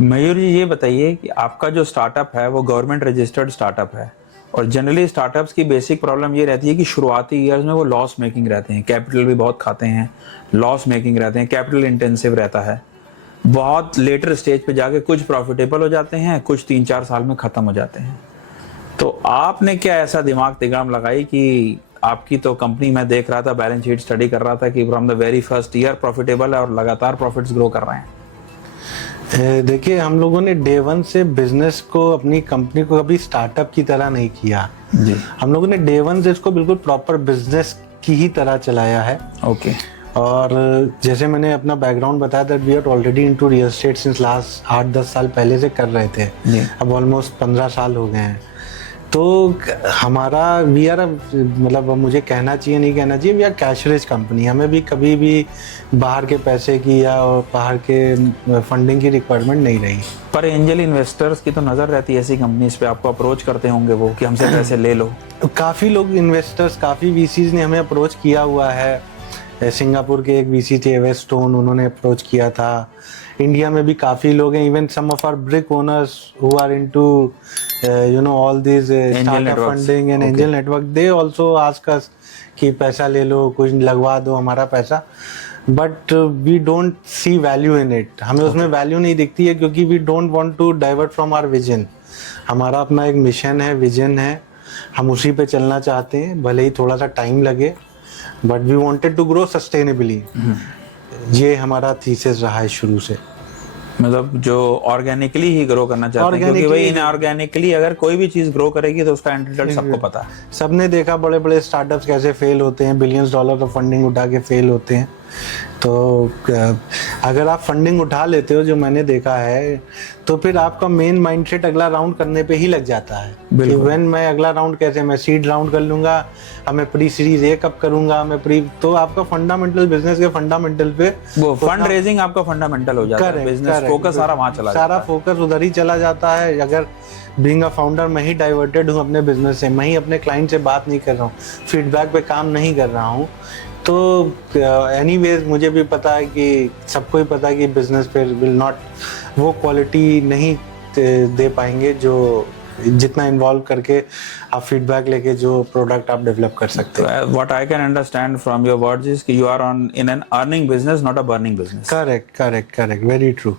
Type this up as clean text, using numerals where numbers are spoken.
मयूर जी, ये बताइए कि आपका जो स्टार्टअप है वो गवर्नमेंट रजिस्टर्ड स्टार्टअप है, और जनरली स्टार्टअप्स की बेसिक प्रॉब्लम ये रहती है कि शुरुआती ईयर्स में वो लॉस मेकिंग रहते हैं, कैपिटल भी बहुत खाते हैं, लॉस मेकिंग रहते हैं, कैपिटल इंटेंसिव रहता है। बहुत लेटर स्टेज पे जाके कुछ प्रॉफिटेबल हो जाते हैं, कुछ 3-4 साल में खत्म हो जाते हैं। तो आपने क्या ऐसा दिमाग तिगाम लगाई कि आपकी तो कंपनी, मैं देख रहा था बैलेंस शीट स्टडी कर रहा था कि from the very first year profitable है और लगातार प्रॉफिट्स ग्रो कर रहे हैं। देखिए, हम लोगों ने डे वन से बिजनेस को, अपनी कंपनी को कभी स्टार्टअप की तरह नहीं किया जी। हम लोगों ने डे वन से इसको बिल्कुल प्रॉपर बिजनेस की ही तरह चलाया है। ओके। और जैसे मैंने अपना बैकग्राउंड बताया that we are already into real estate since last 8-10 साल पहले से कर रहे थे। अब ऑलमोस्ट 15 साल हो गए हैं। तो हमारा वी आर, मतलब मुझे कहना चाहिए नहीं कहना चाहिए, we are cash rich company. हमें भी कभी भी बाहर के पैसे की या बाहर के फंडिंग की रिक्वायरमेंट नहीं रही। पर एंजल इन्वेस्टर्स की तो नजर रहती है ऐसी कंपनीज पे, आपको अप्रोच करते होंगे वो कि हमसे पैसे ले लो। काफ़ी लोग इन्वेस्टर्स, काफ़ी वीसीज ने हमें अप्रोच किया हुआ है। सिंगापुर के एक वीसी थे एवेस्टोन, उन्होंने अप्रोच किया था। इंडिया में भी काफ़ी लोग हैं, even some of our brick owners who are into all this startup funding and angel network, they also ask us कि पैसा ले लो, कुछ लगवा दो हमारा पैसा। But we don't see value in it. हमें उसमें वैल्यू नहीं दिखती है, क्योंकि we don't want to divert from our vision. हमारा अपना एक मिशन है, विजन है, हम उसी पे चलना चाहते हैं, भले ही थोड़ा सा टाइम लगे, but we wanted to grow sustainably. ये हमारा थीसिस रहा है शुरू से। मतलब जो ऑर्गेनिकली ही ग्रो करना चाहते हैं, क्योंकि भाई इनऑर्गेनिकली अगर कोई भी चीज ग्रो करेगी तो उसका एंड रिजल्ट सबको पता है। सबने देखा बड़े बड़े स्टार्टअप्स कैसे फेल होते हैं, बिलियंस डॉलर का फंडिंग उठा के फेल होते हैं। तो अगर आप फंडिंग उठा लेते हो, जो मैंने देखा है, तो फिर आपका मेन माइंडसेट अगला राउंड करने पे ही लग जाता है कि व्हेन मैं अगला राउंड कैसे, मैं सीड राउंड कर लूंगा, हमें प्री सीरीज ए कब करूंगा, मैं प्री, तो आपका फंडामेंटल, बिजनेस के फंडामेंटल पे वो फंड रेजिंग आपका फंडामेंटल हो जाता है, बिजनेस फोकस सारा वहां चला जाता है, सारा फोकस उधर ही चला जाता है। अगर बीइंग अ फाउंडर मैं ही डाइवर्टेड हूँ अपने बिजनेस से, मैं ही अपने क्लाइंट से बात नहीं कर रहा हूँ, फीडबैक पे काम नहीं कर रहा हूँ, तो एनीवेज मुझे भी पता है कि सबको ही पता है कि बिजनेस पे विल नॉट वो क्वालिटी नहीं दे पाएंगे जो जितना इन्वॉल्व करके आप फीडबैक लेके जो प्रोडक्ट आप डेवलप कर सकते हैं। What I can understand from your words is कि you are on in an earning business, not a burning business. Correct, very true.